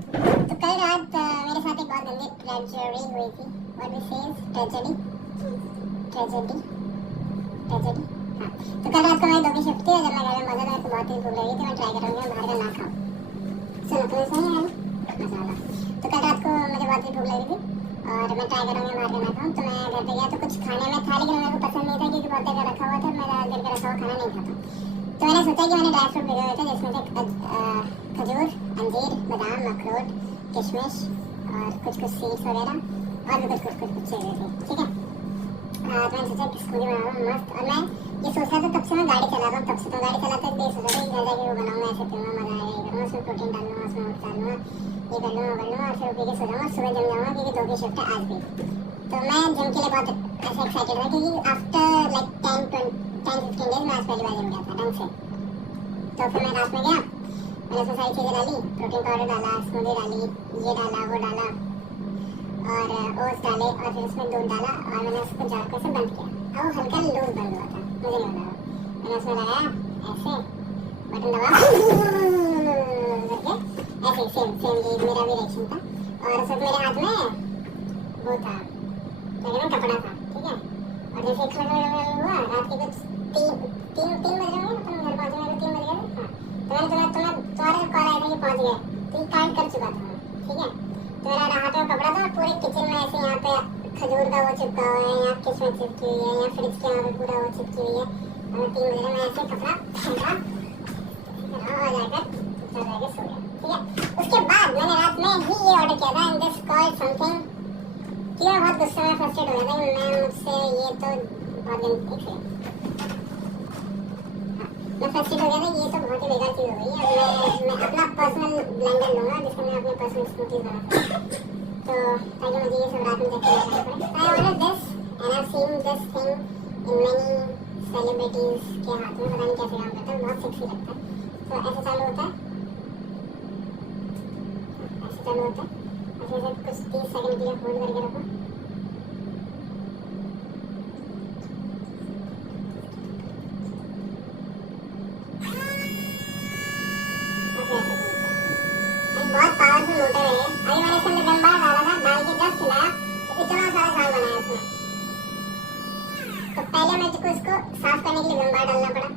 तो कल रात मेरे साथ एक बहुत गंदी ट्रेजेडी हुई थी। व्हाट वी से ट्रेजेडी ट्रेजेडी ट्रेजेडी। हाँ, तो कल रात को मेरी 2 की शिफ्ट थी और जब मैं घर में मजा मेरे को बहुत ही भूख लगी थी। मैं ट्राई कर रही हूँ बाहर का ना खाऊं। सुनो तो सही है मसाला। तो कल रात को मुझे बहुत ही भूख लगी थी और मैं ट्राई करूँगी बाहर का ना खाऊं। तो मैं घर पे गया तो कुछ खाने में था लेकिन मेरे को पसंद नहीं था क्योंकि बहुत देर का रखा हुआ था। मैं ज़्यादा देर का रखा हुआ खाना नहीं खाता। तो मैंने सोचा कि मैंने ड्राई फ्रूट भिगोए हुए थे जिसमें से खजूर, अंजीर, बादाम, अखरोट, किशमिश और कुछ सीड्स वगैरह और भी कुछ चीज़ें थी। ठीक है, तो मैंने सोचा कि स्मूदी बना रहा हूँ मस्त। और मैं ये सोच रहा था तब से मैं गाड़ी चला रहा हूँ। तब से तो गाड़ी चलाते हुए सोच रहा था कि घर जाके वो बनाऊँगा, ऐसे पीऊँगा, मज़ा आएगा, ये करूँगा, उसमें प्रोटीन डालूँगा, उसमें उठ डालूँगा, ये कर लूँगा, वो कर लूँगा और फिर पी के सो जाऊँगा। सुबह जम जाऊँगा क्योंकि 2 की शिफ्ट है आज भी। तो मैं जिम के लिए बहुत ऐसे एक्साइटेड था क्योंकि आफ्टर लाइक 10-15 डेज मैं आज पहली बार जिम गया था ढंग से। तो फिर मैं रात में गया, मैंने उसमें सारी चीज़ें डाली, प्रोटीन पाउडर डाला, स्मूदी डाली, ये डाला, वो डाला और ओट्स डाले और फिर उसमें दूध डाला और मैंने उसको जार को ऐसे बंद किया। अब वो हल्का लूज बंद हुआ था, मुझे नहीं लगा। मैंने उसमें लगाया ऐसे बटन दबा करके ऐसे सेम ये मेरा भी रिएक्शन था। और उस वक्त मेरे हाथ में वो था कपड़ा था। ठीक है, और जैसे खड़ा हुआ रात के कुछ 3 बज रहे होंगे, तुम घर पहुँचे मेरे 3 बज गए। हाँ, तो मैंने तुम्हारा कॉल आया था कि पहुँच गए, तो ये काट कर चुका था। ठीक है, तो मेरा हाथ में कपड़ा था, पूरे किचन में ऐसे यहाँ पे खजूर का वो चिपका हुआ है, यहाँ किशमिश चिपकी हुई है, यहाँ फ्रिज के यहाँ पे पूरा वो चिपकी हुई है। और 3 बजे मैं ऐसे कपड़ा फेंका और जाकर सो गया। ठीक है, उसके बाद मैंने रात में ही ये ऑर्डर किया था एंड दिस कॉल्ड समथिंग कि मैं बहुत गुस्से में फ्रस्ट्रेट हो गया था कि मैं मुझसे ये तो बहुत मैं फ्रस्ट्रेट हो गया था कि ये तो बहुत ही बेकार चीज़ हो गई है। अब मैं अपना पर्सनल ब्लेंडर लूँगा जिसमें मैं अपने पर्सनल स्मूथीज बना सकूँ, तो ताकि मुझे ये सब रात में देख के करना पड़े। I order this and I seen this thing in many celebrities के हाथ में। पता नहीं कैसे काम करता है, बहुत सेक्सी लगता है। तो ऐसे चालू होता है, ऐसे चालू होता है, ऐसे कुछ 30 सेकंड के लिए होल्ड करके रखो। बहुत पावरफुल मोटर है। अभी मैंने इसमें गंदा डाला था, डाल के जस्ट हिलाया तो इतना सारा झाग बनाया इसमें। तो पहले मेरे को इसको साफ करने के लिए विम बार डालना पड़ा,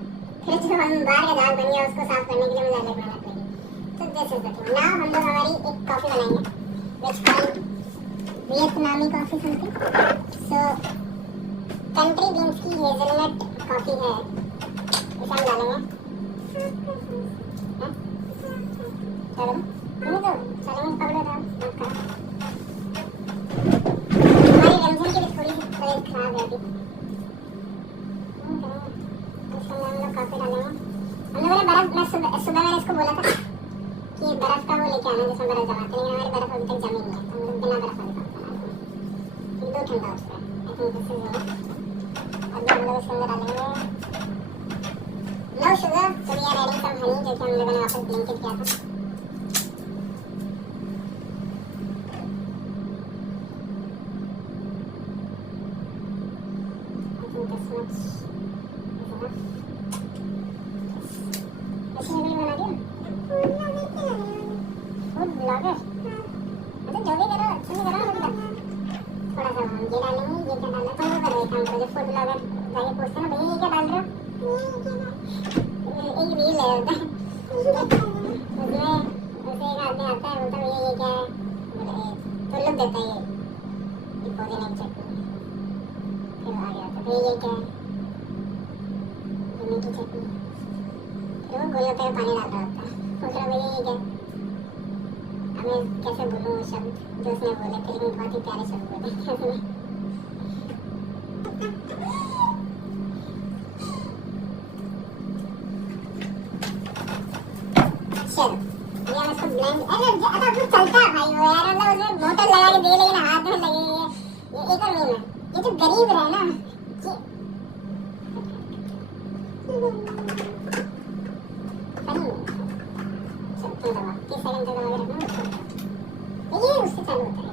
फिर जो हम बाहर का झाग बन गया उसको साफ करने के लिए मुझे अलग बनाना पड़ेगी। तो this is the thing. Now हम लोग हमारी एक कॉफी बनाएंगे which called Vietnamese coffee something. So country beans की हेज़लनट कॉफी है, इसे हम डालेंगे। चलो चलेंगे पकड़ो था हमारी रमजान की भी थोड़ी सी तबीयत खराब है अभी। हम लोग काफी डालेंगे। हम लोगों ने बर्फ, मैं सुबह मैंने इसको बोला था कि बर्फ का वो लेके आना जिसमें बर्फ जमाते, लेकिन हमारी बर्फ अभी तक जमी नहीं है। हम लोग बिना बर्फ वाली कॉफी बना रहे हैं, एक 2 ठंडा उसका I think this is it. अभी हम लोग इसके अंदर डालेंगे नो शुगर, तो we are adding some honey जो कि हम लोगों ने वापस ब्लिंकिट किया था। पानी डाल रहा होता है, सोच रहा भैया ये क्या। अब मैं कैसे बोलूँ वो शब्द जो उसने बोले थे, लेकिन बहुत ही प्यारे शब्द बोले थे। चलो ये हम इसको ब्लेंड, अरे कुछ चलता है भाई वो यार, मतलब उसमें बोतल लगा के दे लेकिन हाथ में लगे ये एक और मीम है। ये जो गरीब है ना ये 30 सेकंड तक लगा रखना, ये उससे चालू होता है।